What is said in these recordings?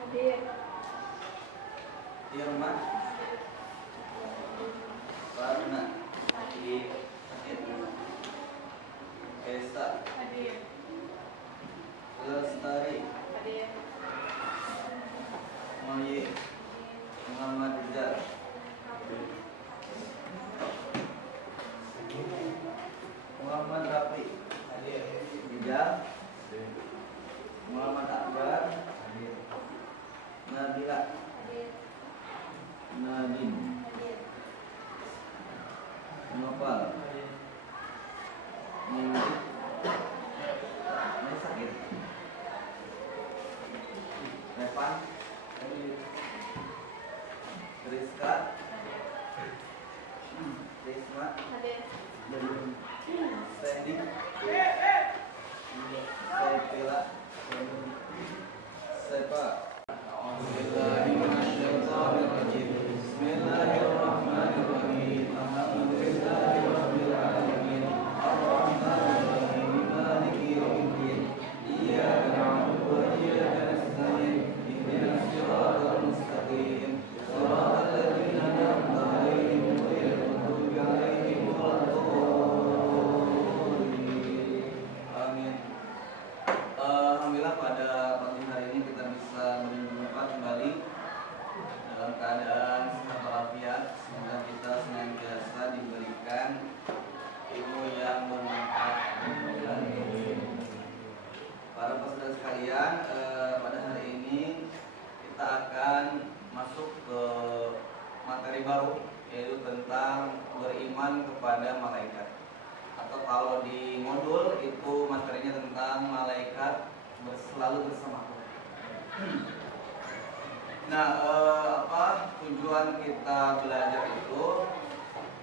Hadir. Irma. Warna. Hadir. Esa. Hadir. Lestari. Hadir. Moyi. Muhammad Rizal. Muhammad Rafi. Hadir. Rizal. Muhammad Akbar. Hadir. Nabila. Hadir. Nadine. Hadir. Nopal. Minggu. Ini sakit. Revan. Rizka. Risma. Hadir. Sandy. Sepila. Sepa. Bismillahirrahmanirrahim. Alhamdulillahirabbil alamin. Arrahmanirrahim. Maliki yaumiddin. Iyyaka na'budu wa iyyaka nasta'in. Ihdinas siratal mustaqim. Shiratal ladzina an'amta 'alaihim ghairil maghdubi 'alaihim waladdallin. Amin. Alhamdulillah pada pagi hari ini kita bisa berjumpa kembali dalam keadaan sehat walafiat. Semoga kita senantiasa diberikan ilmu yang bermanfaat. Para peserta sekalian, pada hari ini kita akan masuk ke materi baru, yaitu tentang beriman kepada malaikat. Atau kalau di modul itu materinya tentang malaikat selalu bersamaku. Nah, tujuan kita belajar itu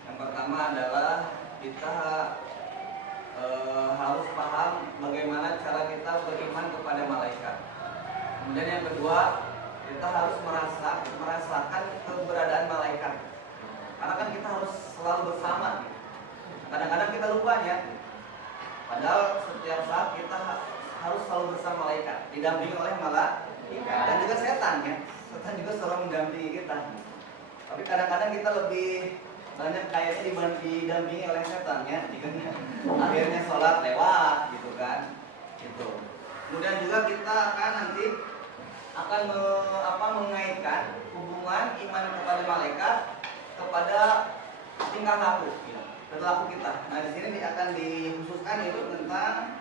yang pertama adalah kita harus paham bagaimana cara kita beriman kepada malaikat. Kemudian yang kedua, kita harus merasakan keberadaan malaikat. Karena kan kita harus selalu bersama. Kadang-kadang kita lupa ya. Padahal setiap saat kita harus selalu bersama malaikat, didampingi oleh malaikat dan juga setan ya. Setan juga selalu mendampingi kita. Tapi kadang-kadang kita lebih banyak kayaknya didampingi oleh setan ya. Akhirnya sholat lewat gitu kan. Gitu. Kemudian juga kita akan nanti mengaitkan hubungan iman kepada malaikat kepada tingkah laku, gitu. Perilaku kita. Nah di sini akan dikhususkan itu tentang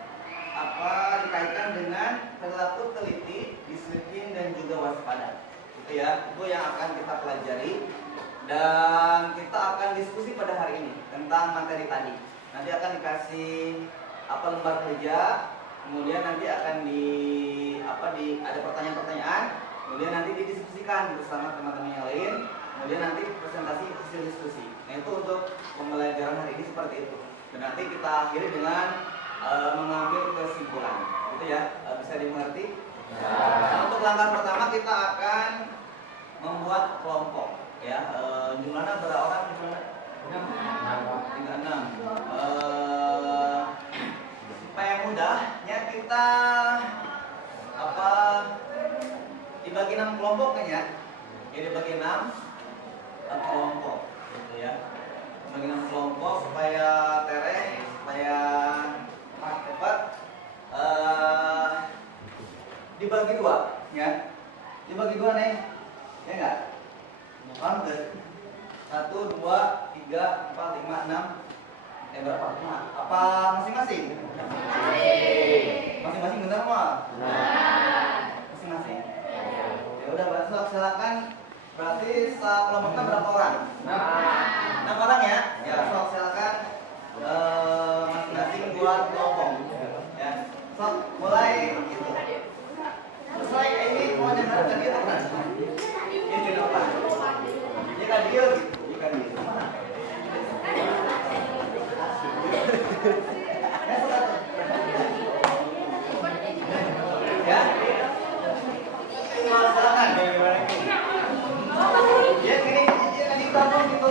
dikaitkan dengan perilaku teliti, disiplin dan juga waspada. Itu ya, itu yang akan kita pelajari dan kita akan diskusi pada hari ini tentang materi tadi. Nanti akan dikasih lembar kerja, kemudian nanti akan ada pertanyaan-pertanyaan, kemudian nanti didiskusikan bersama teman-teman yang lain, kemudian nanti presentasi hasil diskusi. Nah itu untuk pembelajaran hari ini seperti itu. Dan nanti kita akhiri dengan mengambil kesimpulan. Gitu ya, bisa dimengerti? Ya. Nah, untuk langkah pertama kita akan membuat kelompok. Ya, jumlahnya berapa orang? Jumlahnya 36. Supaya mudahnya kita dibagi 6 kelompok kan ya? Jadi dibagi 6 kelompok, gitu ya. Dibagi 6 kelompok supaya supaya cepat. Dibagi 2 ya. Dibagi 2 nih. Ya enggak? Paham enggak? 1 2 3 4 5 6. Berapa? Nah, apa masing-masing? Masing-masing benar mah? Masing-masing. Ya udah, besok silakan. Berarti kelompoknya berapa orang? 6 orang ya? Ya, sok silakan masing-masing buat kelompok. Ya. Sok mulai gitu. Selesai ini mau nyamar ke dia kan? Ini apa? Jika dia gitu, jika dia. Ya. Silakan. Ya, ini kampung gitu.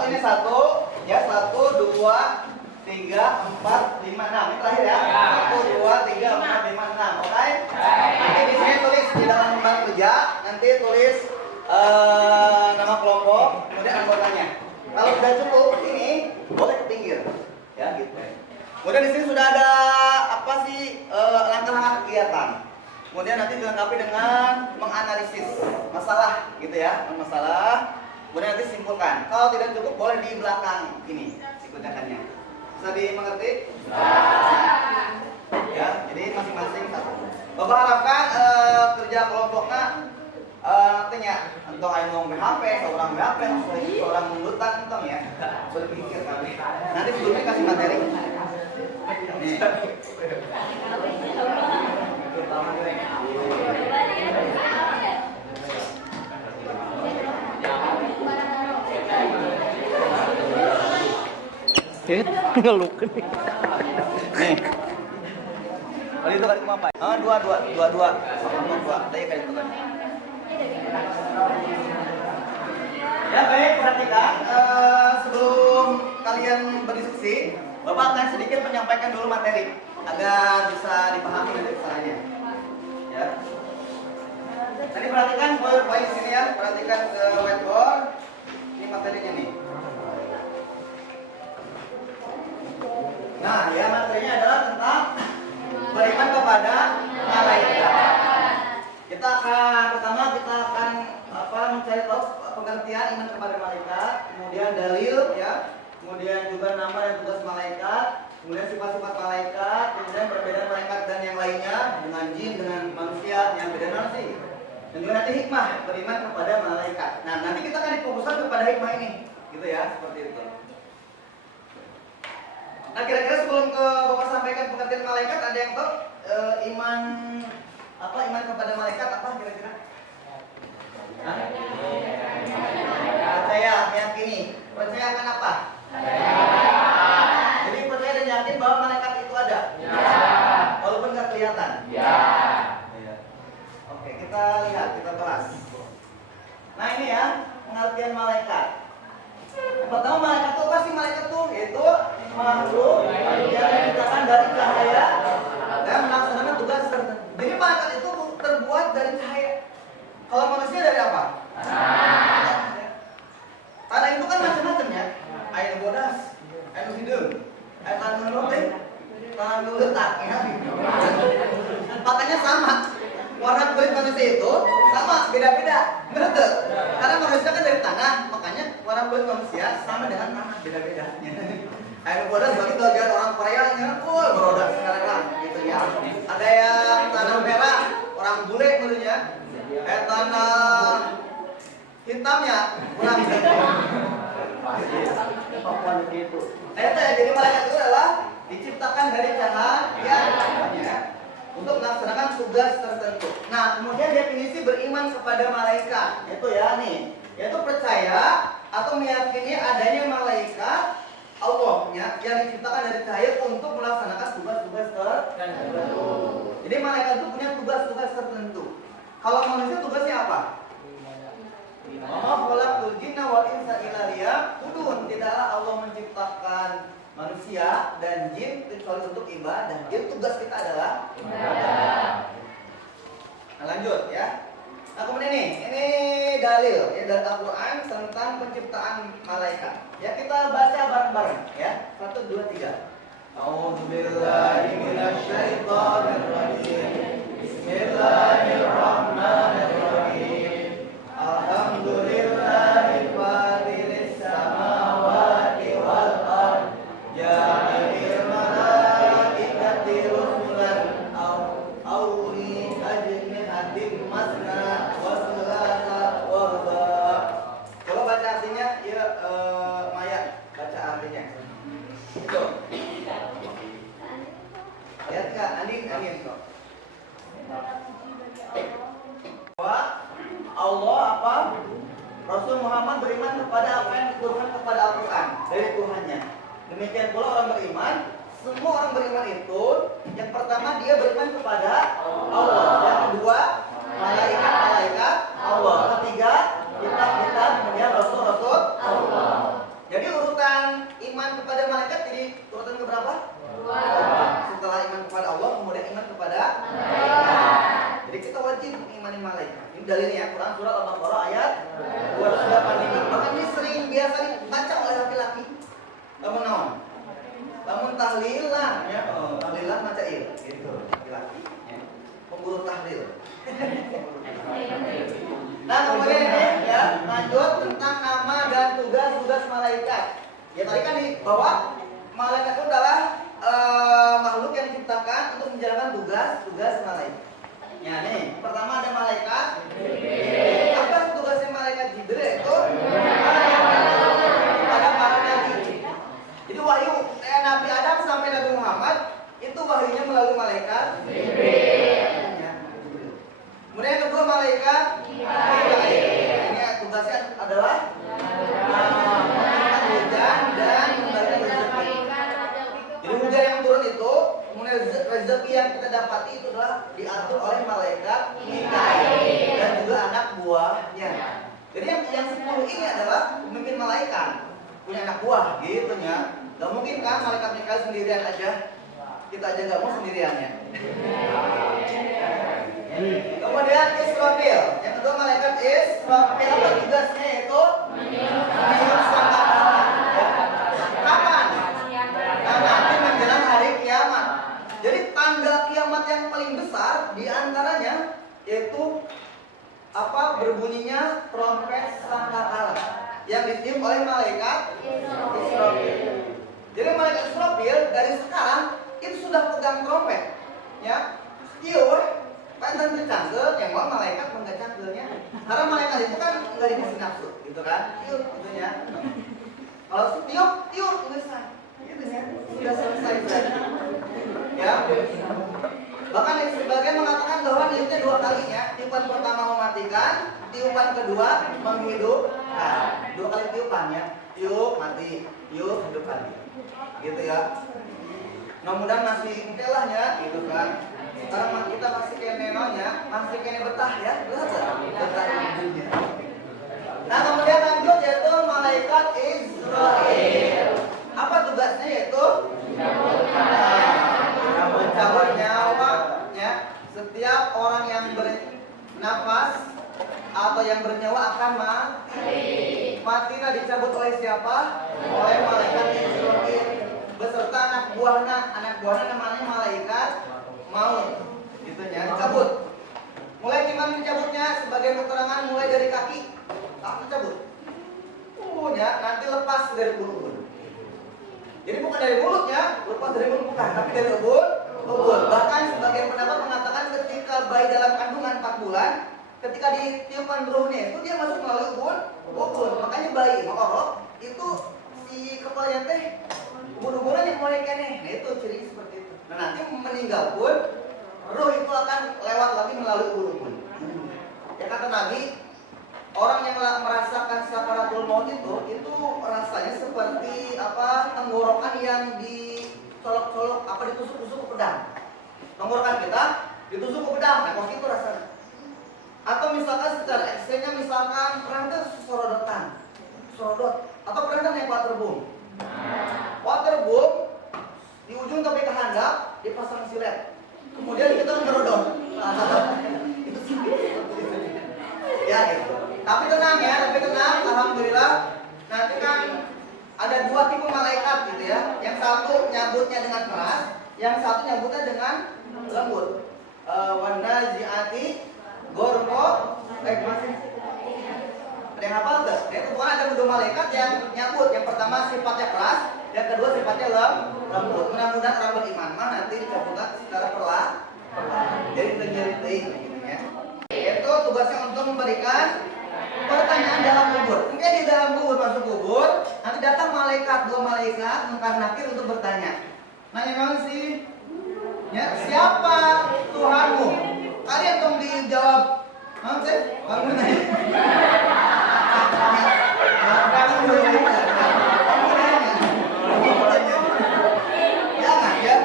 Satu ini satu, ya 1, 2, 3, 4, 5, 6. Ini terakhir ya. 1, 2, 3, 4, 5, 6. Oke? Nanti di sini tulis di dalam lembar kerja, nanti tulis nama kelompok, kemudian anggotanya. Kalau sudah cukup, ini boleh ke pinggir, ya gitu. Kemudian di sini sudah ada apa sih langkah-langkah kegiatan. Kemudian nanti dilengkapi dengan menganalisis masalah, gitu ya, masalah. Kemudian nanti simpulkan. Kalau tidak cukup, boleh di belakang ini dikerjakannya. Bisa dimengerti? Ya, jadi masing-masing satu. Bapak harapkan kerja kelompoknya nantinya untuk ngomong BHP, seorang BHP, seorang mundutan entong ya. Berpikir kali. Nanti sebelumnya kasih materi. Nih. Ngeluk nih. Nih. Kali itu kali apa? Dua. Tadi kali itu kan. Ya baik, perhatikan sebelum kalian berdiskusi, Bapak akan sedikit menyampaikan dulu materi agar bisa dipahami nanti caranya. Ya. Tadi perhatikan poin-poin di sini ya, perhatikan ke whiteboard. Ini materinya nih. Nah, ya materinya adalah tentang beriman kepada malaikat. Kita akan mencari tahu pengertian iman kepada malaikat, kemudian dalil ya, kemudian juga nama dan tugas malaikat, kemudian sifat-sifat malaikat, kemudian perbedaan malaikat dan yang lainnya dengan jin, dengan manusia, yang beda sih. Dan juga nanti hikmah beriman kepada malaikat. Nah, nanti kita akan difokuskan kepada hikmah ini, gitu ya, seperti itu. Nah, kira-kira sebelum ke Bapak sampaikan pengertian malaikat, ada yang tahu iman kepada malaikat apa kira-kira? Percaya, meyakini. Percaya akan apa? Jadi percaya dan yakin bahwa malaikat itu ada? Ya. Walaupun nggak kelihatan? Ya. Oke, kita lihat, kita bahas. Nah ini ya, pengertian malaikat. Pertama, malaikat itu apa sih? Malaikat itu yaitu makhluk yang diciptakan dari cahaya dan melaksanakan tugas tertentu. Jadi malaikat itu terbuat dari cahaya. Kalau manusia dari apa? Tanah itu kan macam-macam ya. Air bodas, air hidung, air tanah loteng, tanah letak ya. Makanya sama. Warna kulit manusia itu sama, beda-beda. Betul. Karena manusia kan dari tanah, makanya warna kulit manusia sama dengan tanah, beda-beda. Air bodas bagi bagian orang Korea yang berodak sekarang lah, gitu ya. Ada yang tanah merah, orang bule menurutnya. Tanah hitamnya kurang gitu. Jadi malaikat itu adalah diciptakan dari cahaya untuk melaksanakan tugas tertentu. Nah, kemudian definisi beriman kepada malaikat itu ya nih, yaitu percaya atau meyakini adanya malaikat Allahnya yang diciptakan dari cahaya untuk melaksanakan tugas-tugas tertentu. Jadi malaikat itu punya tugas-tugas tertentu. Kalau manusia tugasnya apa? Khalaqul jinna wal insa illa liya'budun. Tidaklah Allah menciptakan manusia dan jin kecuali untuk ibadah. Jadi tugas kita adalah ibadah. Nah, lanjut ya. Nah, kemudian ini dalil ya dari Al-Qur'an tentang penciptaan malaikat. Ya, kita baca bareng-bareng ya. 1 2 3. A'udzubillahi minasyaitonir rajim. Bismillahirrahmanirrahim. Alhamdulillahi fatiris samawati wal ardh. Ja'alil malaikati rusulan auli ajnihatin masna wa thulatha wa ruba'. Coba baca artinya ya, Maya, baca artinya. Itu. Lihat Kak, Andin kok. Allah apa? Rasul Muhammad beriman kepada apa yang diturunkan kepada Al-Quran dari Tuhannya. Demikian pula orang beriman. Semua orang beriman itu, yang pertama dia beriman kepada Allah. Yang kedua, malaikat Allah. Ketiga, kitab-kitab, kemudian rasul-rasul Allah. Jadi iman kepada malaikat jadi urutan keberapa? Dua. Setelah iman kepada Allah, kemudian iman kepada malaikat. Jadi kita wajib mengimani malaikat. Ini dalilnya ya, Quran surah Al-Baqarah ayat 285. Bahkan ini sering biasa dibaca oleh laki-laki. Lamun naon? Lamun tahlilan ya, tahlilan baca il gitu. Laki-laki ya. Pemburu tahlil. Nah, kemudian ini ya, lanjut tentang nama dan tugas malaikat. Ya tadi kan di bawah malaikat itu adalah makhluk yang diciptakan untuk menjalankan tugas malaikat. Ya nih, pertama ada malaikat Jibril. Apa tugasnya malaikat Jibril itu? Pada para nabi. Jadi wahyu Nabi Adam sampai Nabi Muhammad itu wahyunya melalui malaikat Jibril. Ya, Jibril. Kemudian yang kedua malaikat Mikail. Ini tugasnya adalah memberikan hujan dan membagikan rezeki. Jadi hujan yang turun itu, kemudian rezeki yang kita dapati itu adalah diatur oleh malaikat Mikail dan juga anak buahnya. Jadi yang 10 ini adalah pemimpin malaikat, punya anak buah gitu ya. Gak mungkin kan malaikat Mikail sendirian aja. Kita aja gak mau sendiriannya. Kemudian Israfil. Yang kedua malaikat Israfil, apa tugasnya yaitu meniup sangkakala. Kapan? Nah, nanti menjelang hari kiamat. Jadi tanda kiamat yang paling besar diantaranya yaitu apa? Berbunyinya trompet sangkakala yang ditiup oleh malaikat Israfil. Jadi malaikat Israfil dari sekarang itu sudah pegang trompet, ya. Tiup, panjang tercangkel, yang mau malaikat menggacangkelnya. Karena malaikat itu kan nggak dikasih nafsu, gitu kan? Tiup, gitunya. Kalau tiup, selesai. Gitu ya, sudah selesai saja. Ya. Bahkan sebagian mengatakan bahwa tiupnya 2 kali ya. Tiupan pertama mematikan, tiupan kedua menghidupkan. 2 kali tiupan ya. Tiup mati, tiup hidup lagi. Gitu ya. Mudah-mudahan masih kelahnya gitu kan. Sekarang kita masih kayak nenonya, masih kayak betah ya. Betah hidupnya. Nah, kemudian lanjut yaitu malaikat Israel. Apa tugasnya yaitu mencabut nyawanya. Setiap orang yang bernafas atau yang bernyawa akan mati. Matinya dicabut oleh siapa? Oleh malaikat Israel beserta anak buahnya namanya malaikat maut. Gitu ya, dicabut. Mulai gimana dicabutnya? Sebagian keterangan mulai dari kaki. Dicabut. Ya, nanti lepas dari mulut. Jadi bukan dari mulutnya, lepas dari mulut bukan, tapi dari ubun. Bahkan sebagian pendapat mengatakan ketika bayi dalam kandungan 4 bulan, ketika ditiupkan ruhnya itu dia masuk melalui ubun. Makanya bayi mengorok itu si kepalanya teh ubun-ubunan yang mulai kene. Nah itu ciri seperti itu. Nah nanti meninggal pun ruh itu akan lewat lagi melalui ubun-ubun. Ya kata Nabi, orang yang merasakan sakaratul maut itu rasanya seperti apa? Tenggorokan yang dicolok-colok, apa ditusuk-tusuk ke pedang. Tenggorokan kita ditusuk ke pedang, nah kok itu rasanya. Atau misalkan secara ekstrimnya misalkan pernah sorodot atau pernah naik waterboom. Waterboom di ujung tapi ke handap dipasang silet. Kemudian kita ngerodot. Itu sih. Ya gitu. Tapi tenang, alhamdulillah. Nanti kan ada 2 tipe malaikat gitu ya. Yang satu nyambutnya dengan keras, yang satu nyambutnya dengan lembut. Wanaziati gorko, masih ada yang hafal nggak? Nah, itu bukan ada 2 malaikat yang nyambut. Yang pertama sifatnya keras, yang kedua sifatnya lembut. Mudah-mudahan orang beriman nanti dicabutkan secara perlahan. Jadi terjadi gitu ya. Itu tugasnya untuk memberikan pertanyaan dalam kubur. Mungkin di dalam kubur, masuk kubur, nanti datang 2 malaikat mungkar nakir untuk bertanya. Nanya naon sih? Ya, siapa Tuhanmu? Kalian dong dijawab. Nanti bangun aja. Jangan ya.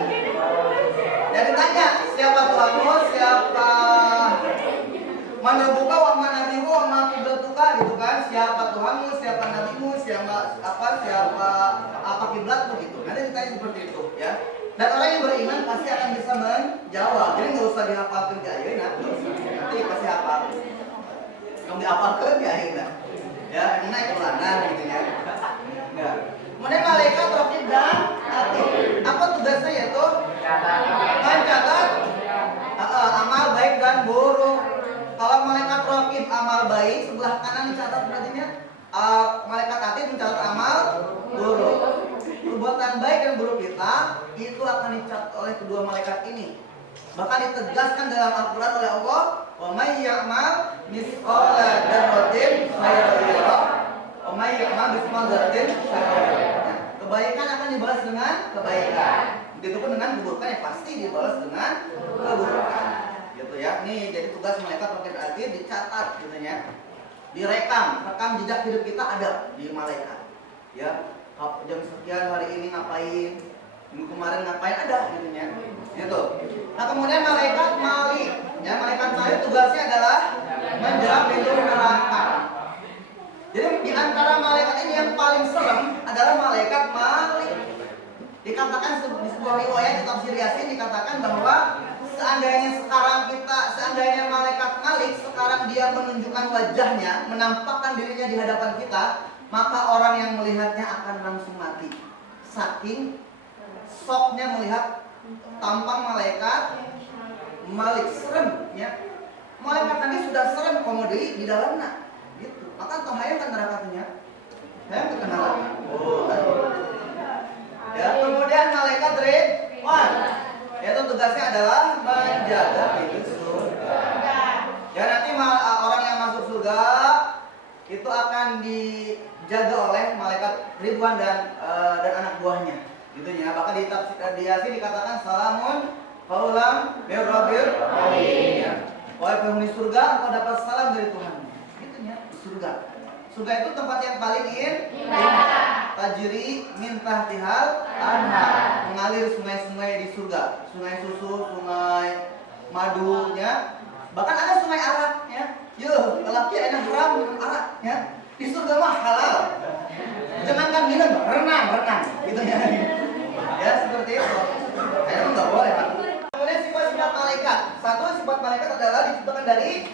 Jadi tanya siapa Tuhanmu, siapa mana buka wa mana nabimu wa ma kiblatuka gitu kan. Siapa Tuhanmu, siapa nabimu, siapa kiblat ceritanya seperti itu ya. Dan orang yang beriman pasti akan bisa menjawab. Jadi nggak usah dihafalkan di ayeuna, nanti pasti hafal. Yang dihafalkan di ayeuna. Ya, naik pelanan gitu ya. Ya. Kemudian malaikat raqib dan atid. Apa tugasnya yaitu mencatat amal baik dan buruk. Kalau malaikat raqib amal baik, sebelah kanan dicatat berarti malaikat atid mencatat amal buruk. Perbuatan baik dan buruk kita itu akan dicatat oleh kedua malaikat ini. Bahkan ditegaskan dalam Al-Quran oleh Allah, wa may ya'mal mithqala dzarratin khairan yarah, wa may ya'mal mithqala dzarratin syarran yarah. Kebaikan akan dibalas dengan kebaikan. Begitupun dengan keburukan yang pasti dibalas dengan keburukan. Gitu ya. Nih jadi tugas malaikat raqib atid dicatat gitu ya. Direkam, rekam jejak hidup kita ada di malaikat. Ya. Jam sekian hari ini ngapain, minggu kemarin ngapain, ada gitu ya. Gitu. Nah kemudian malaikat malik, ya malaikat malik tugasnya adalah menjaga pintu neraka. Jadi di antara malaikat ini yang paling serem adalah malaikat malik. Dikatakan di sebuah riwayat di tafsir Yasin dikatakan bahwa seandainya malaikat malik sekarang dia menunjukkan wajahnya, menampakkan dirinya di hadapan kita, maka orang yang melihatnya akan langsung mati. Saking shocknya melihat tampang malaikat malik, serem ya. Malaikat tadi sudah serem komodi di dalamnya gitu. Maka toh hayang kan nerakanya. Hayang ke neraka. Ya, kemudian malaikat Ridwan. Yaitu tugasnya adalah menjaga pintu surga. Ya nanti orang yang masuk surga itu akan dijaga oleh malaikat Ridwan dan anak buahnya. Gitu ya. Bahkan di tafsir Yasin dikatakan salamun qaulam mir rabbir rahim. Ya. Wahai penghuni surga, engkau dapat salam dari Tuhan. Gitu ya, surga. Surga itu tempat yang paling indah. Tajri min tahtihal anhar. Mengalir sungai-sungai di surga. Sungai susu, sungai madu ya. Bahkan ada sungai arak ya. Yo, lelaki enak haram minum arak ya. Di surga mah halal. Jangankan minum, renang gitu ya. Ya seperti itu. Emang nggak boleh kan? Kemudian sifat-sifat malaikat. Satu sifat malaikat adalah diciptakan dari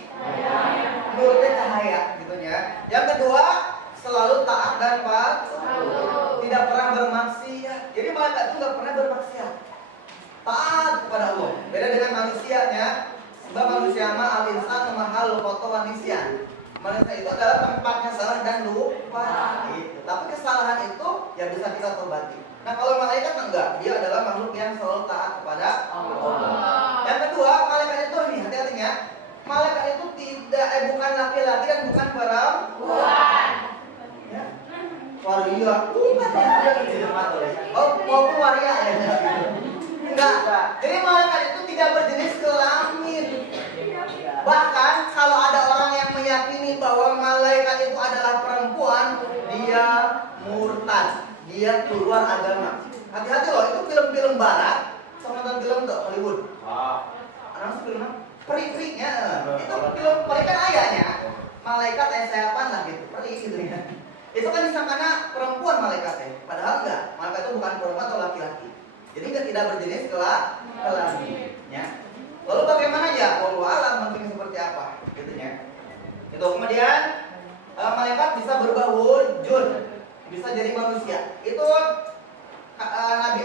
nurut cahaya, gitu ya. Yang kedua selalu taat dan patuh, tidak pernah bermaksiat. Jadi malaikat itu nggak pernah bermaksiat. Taat kepada Allah. Beda dengan manusianya. Sebab manusia mah al-insan mahal foto manusia. Manusia itu adalah tempatnya salah dan lupa. Gitu. Tapi kesalahan itu ya bisa kita torbati. Nah kalau malaikat enggak, dia adalah makhluk yang selalu taat kepada Allah. Yang kedua, malaikat itu nih hati-hatinya, malaikat itu bukan laki-laki dan bukan perempuan. Ya. Waria, maupun waria ya. Enggak. Jadi malaikat itu tidak berjenis kelamin. Bahkan kalau ada orang yang meyakini bahwa malaikat itu adalah perempuan, dia murtad. Dia keluar agama. Hati-hati loh, itu film-film barat sama nonton film tuh Hollywood. Anak film peri-perinya. Itu film peri kan ayahnya. Malaikat yang sayapan lah gitu. Peri gitu ya. Itu kan disangkana perempuan malaikatnya. Padahal enggak. Malaikat itu bukan perempuan atau laki-laki. Jadi tidak berjenis kelamin. Ya. Lalu bagaimana ya? Wallahu a'lam penting seperti apa gitu ya. Itu kemudian malaikat bisa berubah wujud. Bisa jadi manusia. Itu Nabi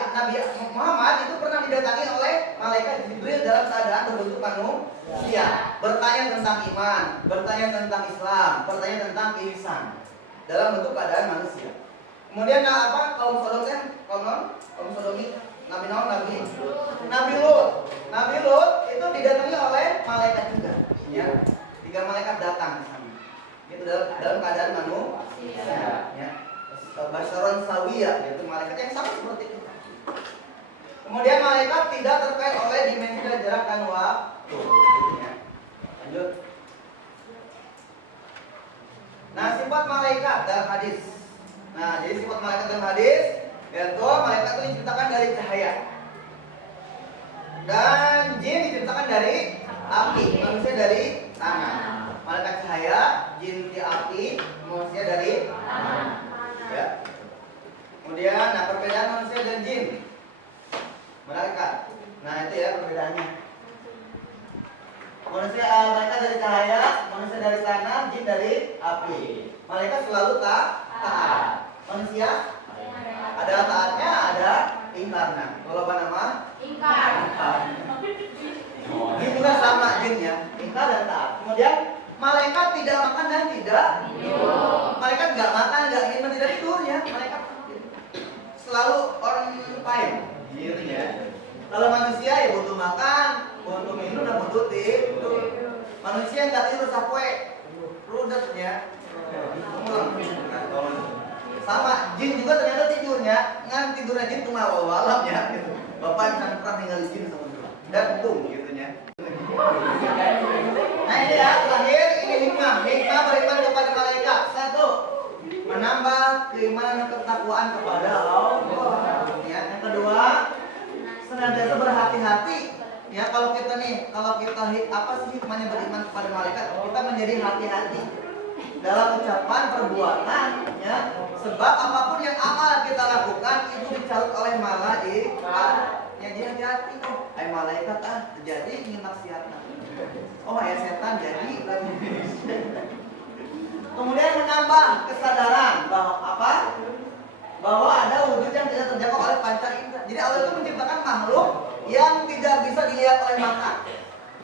Muhammad itu pernah didatangi oleh malaikat Jibril dalam keadaan berbentuk manusia, bertanya tentang iman, bertanya tentang Islam, bertanya tentang ihsan dalam bentuk keadaan manusia. Kemudian kaum Sodomi, Nabi Lut itu didatangi oleh malaikat juga. Ya, 3 malaikat datang ke sana. Itu dalam keadaan manusia. Ya. Basyaron sawiyah, yaitu malaikat yang sama seperti kita. Kemudian malaikat tidak terkait oleh dimensi dan jarak dan waktu. Lanjut. Nah, sifat malaikat dalam hadis. Nah, jadi sifat malaikat dalam hadis yaitu malaikat itu diciptakan dari cahaya. Dan jin diciptakan dari api, manusia dari tanah. Malaikat cahaya, jin di api, manusia dari tanah. Ya. Kemudian, nah perbedaan manusia dan jin. Malaikat. Nah, itu ya perbedaannya. Manusia malaikat dari cahaya, manusia dari tanah, jin dari api. Malaikat selalu taat. Manusia ada taatnya, ada ingkarnya. Kalau apa nama? Ingkar. Jin juga sama jinnya, ingkar dan taat. Kemudian malaikat tidak makan dan tidak tidur. Malaikat nggak makan, nggak ingin dan tidak tidur ya. Malaikat selalu on time, gitu ya. Kalau manusia ya butuh makan, butuh minum dan butuh tidur. Manusia nggak tidur sampai rudet ya. Sama jin juga ternyata tidurnya, tidurnya jin cuma awal-awal ya. Gitu. Bapak jangan pernah tinggal di sini sama dulu. Dan tung gitu ya. Nah ini ya, terakhir ini hikmah beriman kepada malaikat. Satu, menambah keimanan dan ketakwaan kepada Allah. Ya, yang kedua, senantiasa berhati-hati. Ya, kalau kita apa sih hikmahnya beriman kepada malaikat? Kita menjadi hati-hati dalam ucapan, perbuatan, ya. Sebab apapun yang amal kita lakukan itu dicatat oleh malaikat. Ya, jadi hati-hati tuh. Malaikat terjadi ingin maksiatan. Oh ya setan jadi lagi. Kemudian menambah kesadaran bahwa ada wujud yang tidak terjangkau oleh panca indera. Jadi Allah itu menciptakan makhluk yang tidak bisa dilihat oleh mata.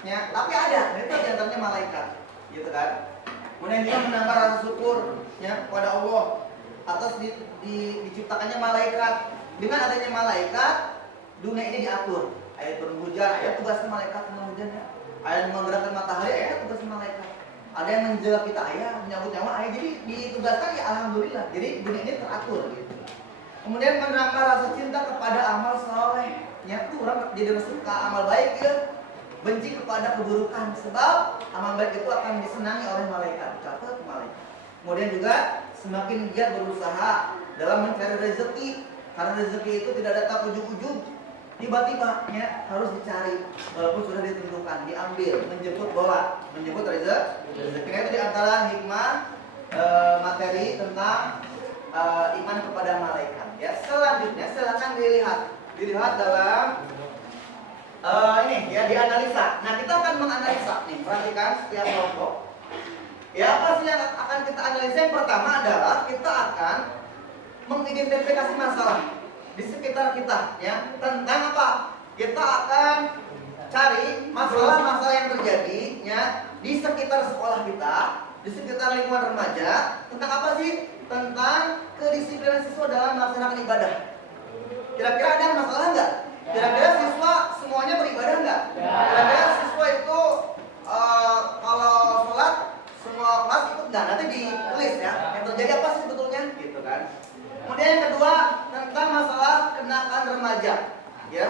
Ya, tapi ada. Itu diantaranya malaikat, gitu kan? Kemudian juga menambah rasa syukur ya kepada Allah atas diciptakannya malaikat. Dengan adanya malaikat, dunia ini diatur. Ayat turun hujan, ayat tugasnya malaikat turun hujan ya. Ayat menggerakkan matahari, ayat tugasnya malaikat. Ada yang menjaga kita, ayat menyambut nyawa, ayat jadi ditugaskan ya alhamdulillah. Jadi dunia ini teratur gitu. Kemudian menambah rasa cinta kepada amal soleh. Ya, tuh orang jadi suka amal baik ya. Benci kepada keburukan sebab amal baik itu akan disenangi oleh malaikat. Catat malaikat. Kemudian juga semakin giat berusaha dalam mencari rezeki. Karena rezeki itu tidak datang ujung-ujung. Tiba-tiba ya harus dicari walaupun sudah ditentukan, diambil, menjemput bola, menjemput rezeki. Itu diantara hikmah materi tentang iman kepada malaikat. Ya, selanjutnya silakan dilihat dalam ini ya dianalisa. Nah kita akan menganalisa nih, perhatikan setiap kelompok. Ya apa sih yang akan kita analisa? Yang pertama adalah kita akan mengidentifikasi masalah di sekitar kita ya tentang apa? Kita akan cari masalah-masalah yang terjadi ya di sekitar sekolah kita, di sekitar lingkungan remaja. Tentang apa sih? Tentang kedisiplinan siswa dalam melaksanakan ibadah. Kira-kira ada masalah nggak? Kira-kira siswa semuanya beribadah nggak? Kira-kira siswa itu kalau sholat semua kelas ikut nggak? Nanti ditulis ya. Yang terjadi apa sih sebetulnya? Gitu kan. Kemudian yang kedua tentang masalah kenakalan remaja. Ya.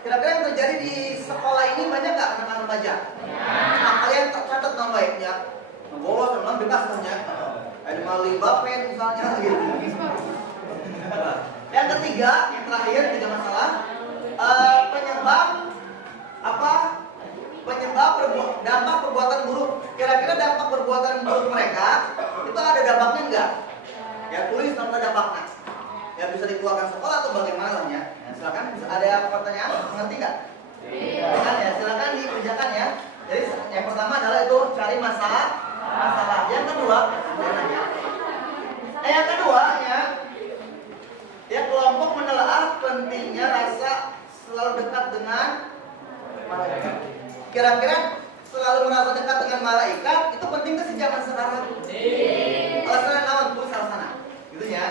Kira-kira yang terjadi di sekolah ini banyak nggak kenakalan remaja? Nah, kalian catat nama baiknya. Bolos memang bebas saja. Ada maling bapen misalnya gitu. Yang ketiga, yang terakhir tiga masalah dampak perbuatan buruk. Kira-kira dampak perbuatan buruk mereka itu ada dampaknya enggak? Ya tulis nama dampaknya. Ya bisa dikeluarkan sekolah atau bagaimana lah ya. Nah, silakan ada pertanyaan, mengerti nggak? Silakan ya, silakan dikerjakan ya. Jadi yang pertama adalah itu cari masalah. Yang kedua, ya kelompok menelaah pentingnya rasa selalu dekat dengan malaikat. Kira-kira selalu merasa dekat dengan malaikat itu penting ke zaman sekarang. Alasan naon tulis alasan. Gitu ya.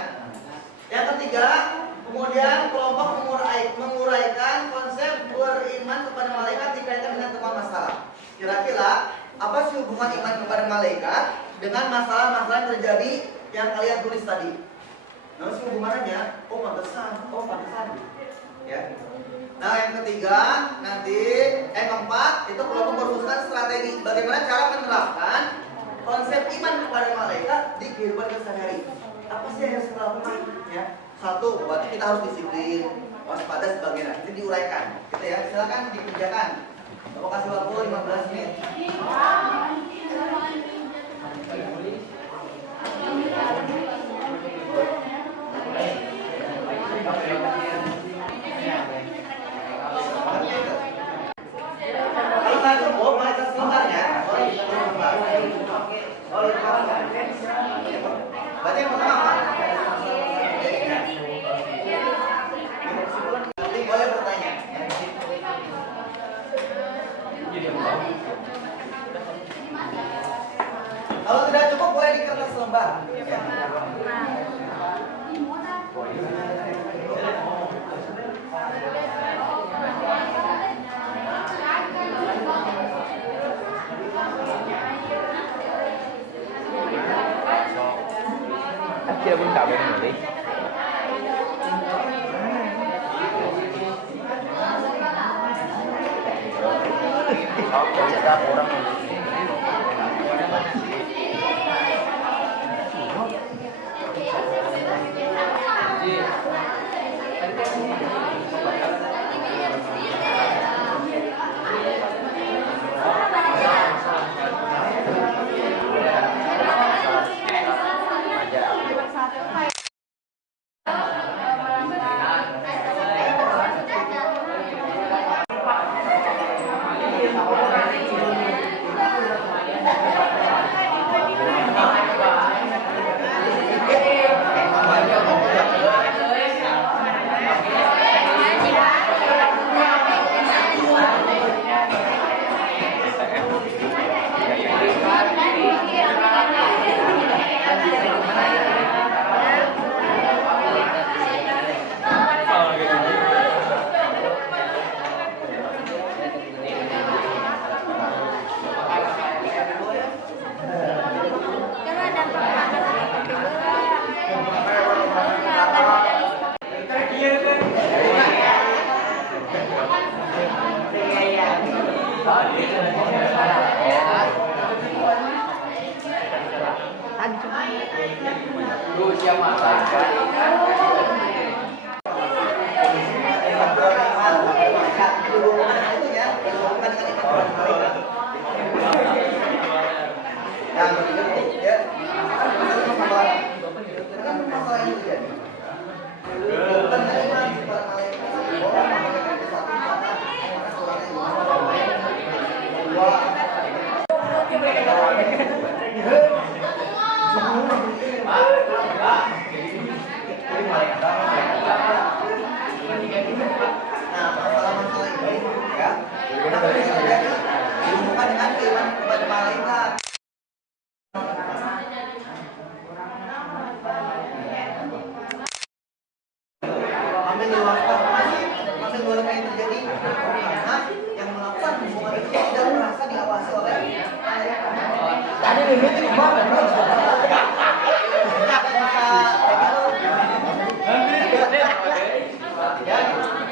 Yang ketiga, kemudian kelompok menguraikan konsep beriman kepada malaikat dikaitkan dengan teman masalah. Kira-kira apa sih hubungan iman kepada malaikat dengan masalah-masalah yang terjadi yang kalian tulis tadi? Nah, sih hubungannya? Oh, pantesan. Ya. Nah, yang ketiga, keempat itu kelompok merumuskan strategi bagaimana cara menerapkan konsep iman kepada malaikat di kehidupan kesehari-hari. Apa sih yang harus kita lakukan? Ya. Satu, berarti kita harus disiplin, waspada sebagainya. Itu diuraikan. Gitu ya. Silakan dikerjakan. Bapak kasih waktu 15 menit. Oke. Kira pun tak boleh balik. Oke, kita kurang.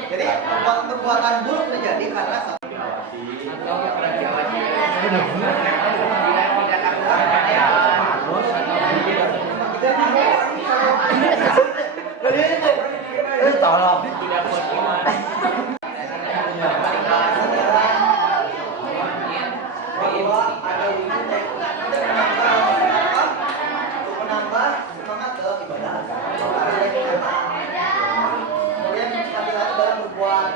Jadi perbuatan buruk terjadi karena tolong. Menambah semangat dalam ibadah. Kemudian hati-hati dalam berbuat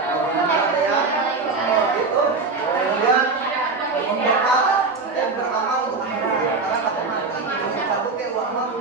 itu. Kemudian memberkah dan beramal untuk akhirat. Karena kata mati cabut ke uang mau.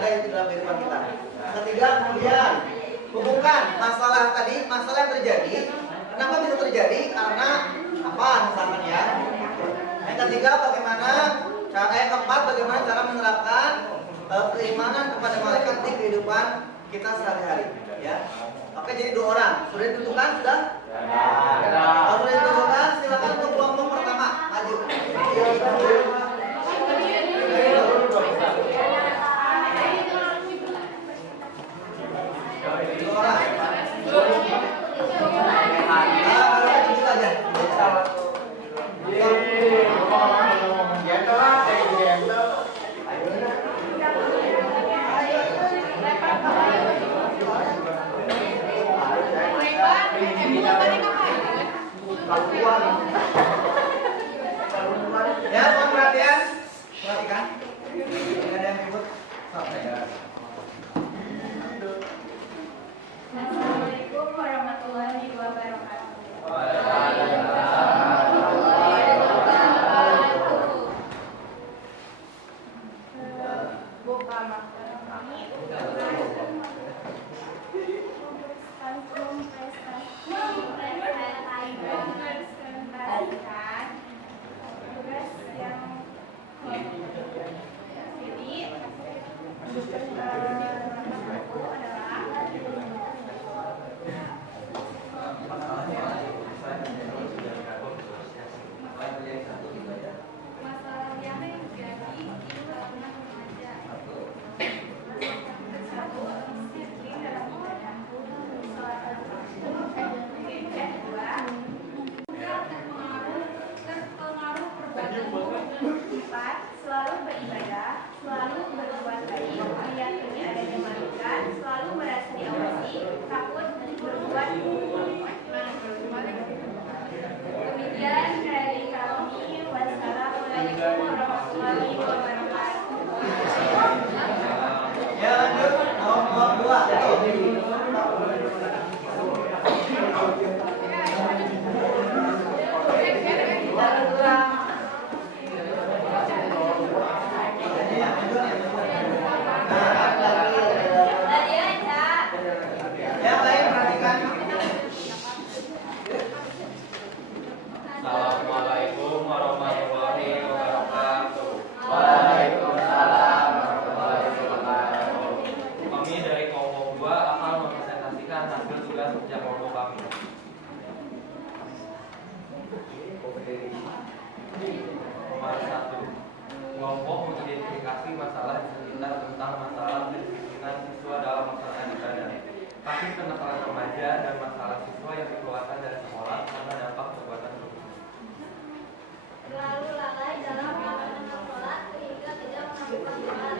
ada itu dalam kehidupan kita. Ketiga, kemudian hubungkan masalah tadi, masalah yang terjadi. Kenapa bisa terjadi? Karena apa misalkan ya. Yang ketiga, bagaimana cara yang keempat, bagaimana cara menerapkan keimanan kepada malaikat di kehidupan kita sehari-hari. Ya. Oke, jadi 2 orang. Sudah ditentukan sudah? Kalau sudah ditentukan, silakan untuk kelompok pertama maju. Ya, mohon perhatian. Perhatikan. Tidak ada yang ribut. Assalamualaikum warahmatullahi wabarakatuh. Buka masker kami mempresentasikan tugas yang aku adalah masalah yang terjadi di kalangan remaja. Satu, disiplin dalam ibadahku. Kedua, terpengaruh perbuatanku. 4, selalu beribadah, selalu berbuat baik, meyakini adanya malaikat, selalu merasa diawasi, takut berbuat demikian dari kami. Wassalamualaikum warahmatullahi wabarakatuh. Ya, lanjut. Nomor 2. Yang lain perhatikan. Assalamualaikum warahmatullahi wabarakatuh. Waalaikumsalam warahmatullahi wabarakatuh. Kami dari kelompok 2 akan mempresentasikan hasil tugas kerja kelompok kami. Nomor 1. Kelompok mengidentifikasi masalah di sekitar tentang masalah kedisiplinan siswa dalam melaksanakan ibadah, kasus kenakalan remaja, dan masalah siswa yang dikeluarkan dari sekolah karena dampak perbuatan buruk. Terlalu lalai dalam melaksanakan sholat sehingga tidak melakukan sholat,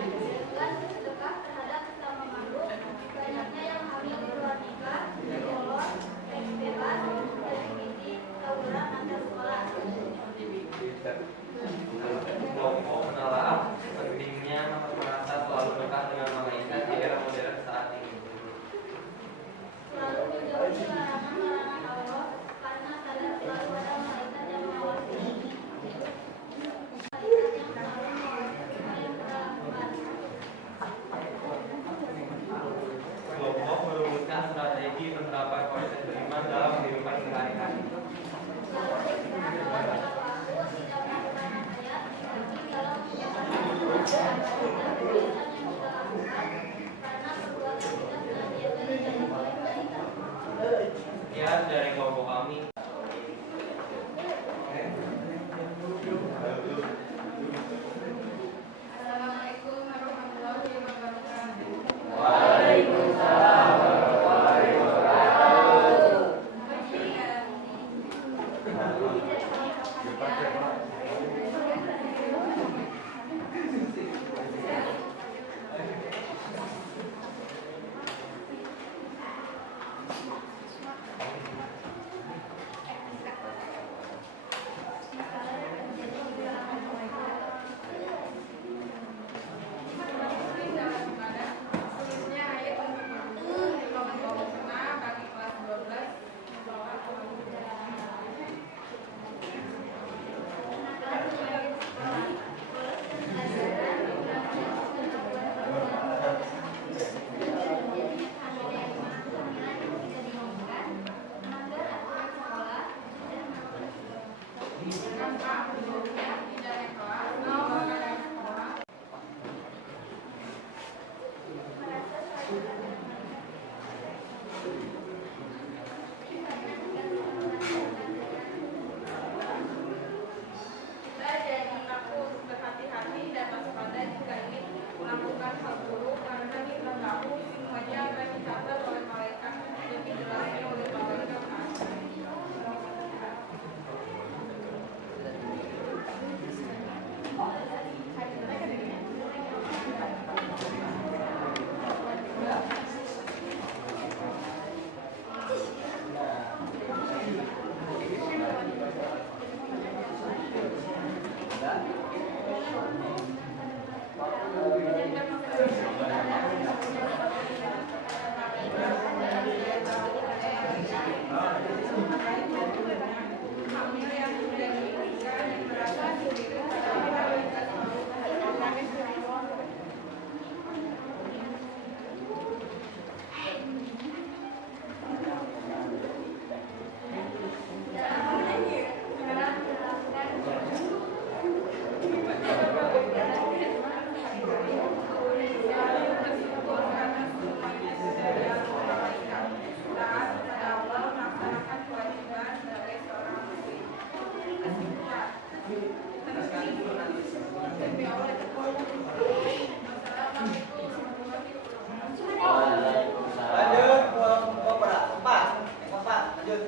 dan sedekah terhadap sesama makhluk, banyaknya yang hamil di luar nikah, bolos, seks bebas, LGBT, tawuran antar sekolah. Kelompok menelaah pentingnya merasa selalu dekat dengan malaikat di era modern saat ini. Selalu menjauhi larangan-larangan Allah karena sadar selalu ada malaikat yang mengawasi. Malaikat yang selalu mengawasi semua yang kita lakukan. Kelompok merumuskan strategi penerapan konsep beriman dalam kehidupan sehari-hari. Selalu beristirahat dalam berdoa, tidak melakukan ayat, tapi dalam menjalankan kebiasaan yang kita lakukan karena perbuatan kita telah diajarkan oleh malaikat. Ya, dari kelompok kami. Assalamualaikum warahmatullahi wabarakatuh. Waalaikumsalam warahmatullahi wabarakatuh. Kita jadi takut, berhati-hati dan waspada jika ingin melakukan hal buruk karena kita tahu semuanya akan dicatat oleh malaikat, lebih jelasnya oleh malaikat. Hamil yang sudah diinginkan dan merasa diri pada malaikat Lanjut, Bapak. Empat. Empat. Lanjut.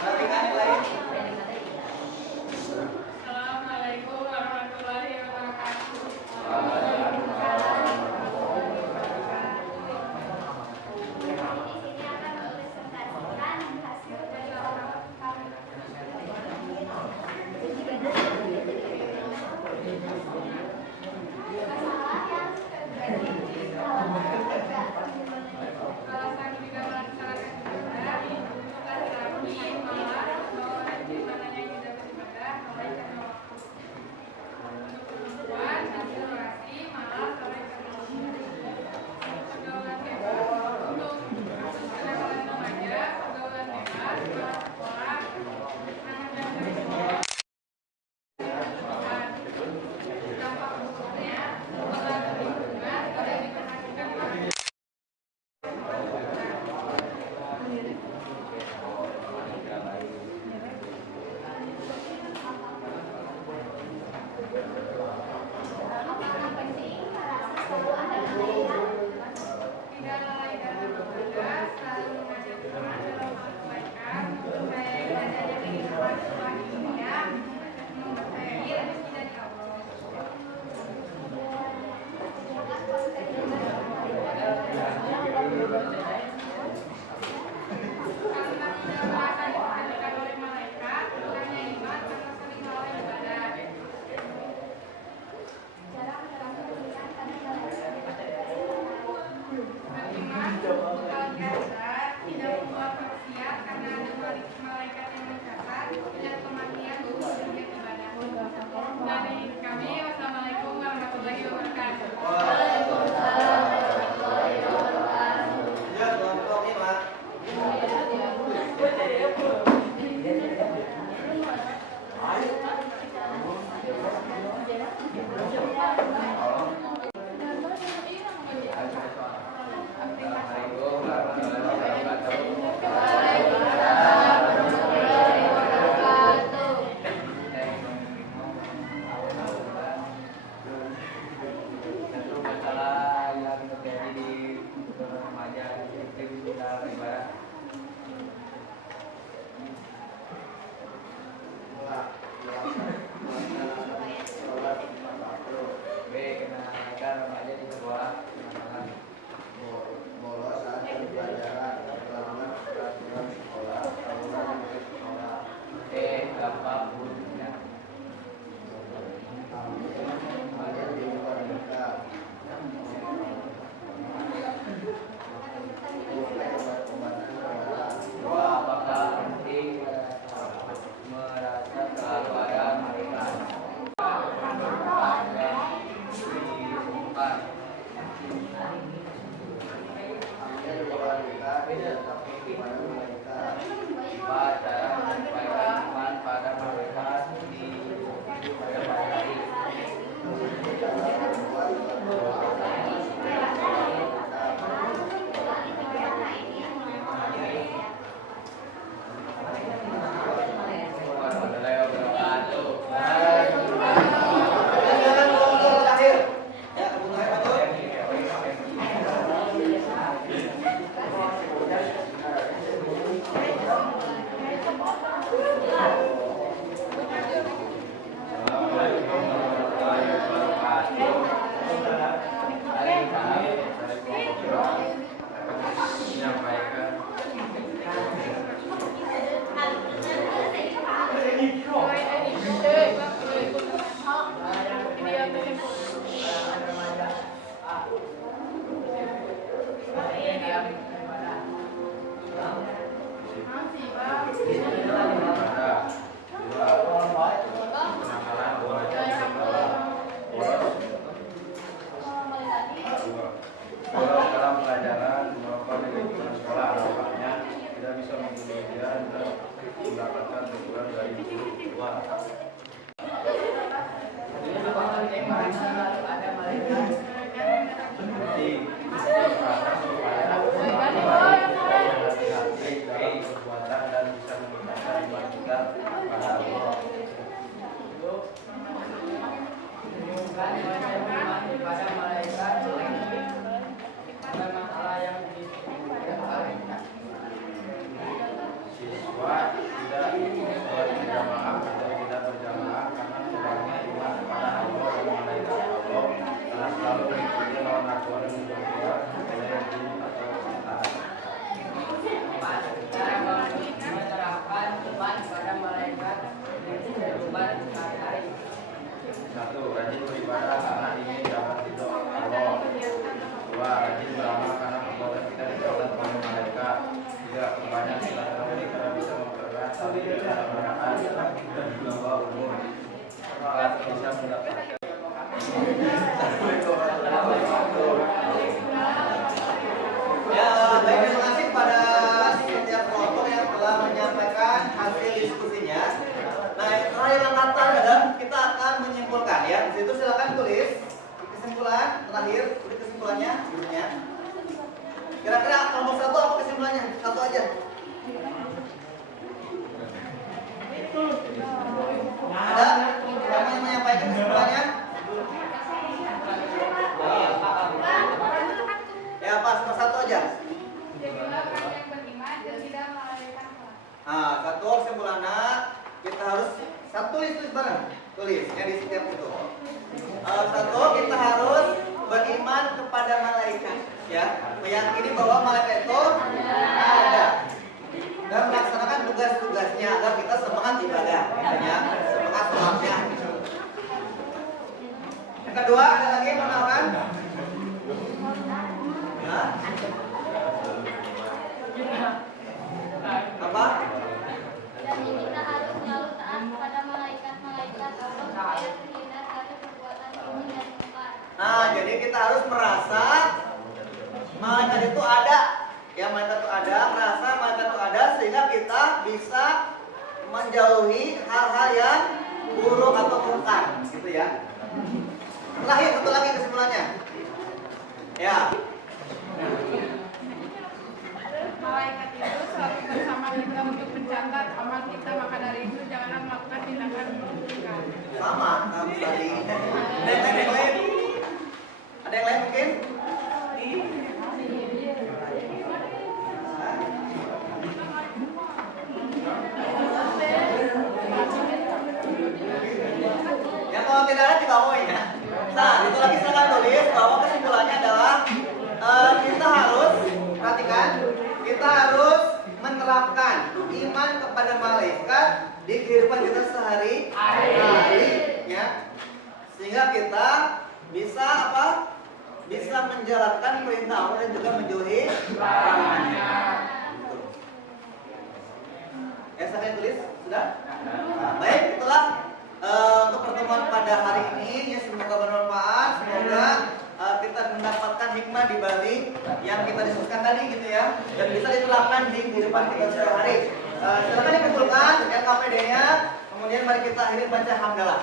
Perhatikan yang lain. Assalamualaikum warahmatullahi wabarakatuh. Di sini akan mempresentasikan hasil dari orang kami. Bolos dalam pelajaran merokok di lingkungan sekolah, nampaknya tidak bisa membunuh dia dan mendapatkan teguran dari guru tua. Seperti perasaan supaya hati-hati dalam perbuatan dan bisa meningkatkan iman kita pada Allah. Siswa tidak sholat berjamaah atau tidak berjamaah karena kurangnya iman kepada Allah dan malaikat Allah, karena selalu mengikuti lawan nafsu dan berbuat oleh jin atau setan. Satu, rajin beribadah karena ingin dapat ridho Allah. Dua, rajin beramal karena perbuatan kita dicatat oleh malaikat. Tiga, perbanyak silaturahmi karena bisa mempererat tali persaudaraan dan menambah umur. Empat, bisa mendapatkan. Ya, baik, terima kasih kepada setiap kelompok yang telah menyampaikan hasil diskusinya. Nah, terakhir yang kata adalah kita akan menyimpulkan ya. Di situ silakan tulis kesimpulan terakhir, tulis kesimpulannya, judulnya. Kira-kira kelompok satu apa kesimpulannya? Satu aja. Ada yang mau menyampaikan kesimpulannya? Ya, pas satu aja. Nah, satu kesimpulannya kita harus tulis bareng, tulisnya di setiap itu. Satu, kita harus beriman kepada malaikat, ya, meyakini bahwa malaikat itu ada dan melaksanakan tugas-tugasnya agar kita semangat ibadah, ya, semangat sholatnya. Yang kedua, ada lagi yang menambahkan? Apa? Dan kita harus selalu taat kepada malaikat-malaikat Allah supaya terhindar dari perbuatan keji dan mungkar. Nah, jadi kita harus merasa malaikat itu ada, ya, malaikat itu ada, merasa malaikat itu ada sehingga kita bisa menjauhi hal-hal yang buruk atau mungkar, gitu ya. Terakhir, satu lagi kesimpulannya. Ya. Malaikat itu selalu bersama kita untuk mencatat amal kita, maka dari itu janganlah melakukan tindakan memburukan. Sama tadi. Ada yang lain? Ada yang lain mungkin? Ya, kalau tidak ada dibawain ya. Nah, itu lagi silakan tulis bahwa kesimpulannya adalah kita harus perhatikan, kita harus menerapkan iman kepada malaikat di kehidupan kita sehari-hari, ya, sehingga kita bisa apa? Bisa menjalankan perintah Allah dan juga menjauhi larangannya. Ya, saya tulis sudah. Nah, baik, itulah untuk pertemuan pada hari ini. Ya, semoga bermanfaat. Semoga kita mendapatkan hikmah di balik yang kita diskusikan tadi, gitu ya, dan bisa diterapkan di kehidupan kita sehari-hari. Silakan dikumpulkan LKPD-nya. Kemudian mari kita akhiri baca hamdalah.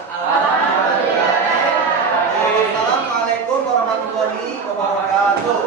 Assalamualaikum warahmatullahi wabarakatuh.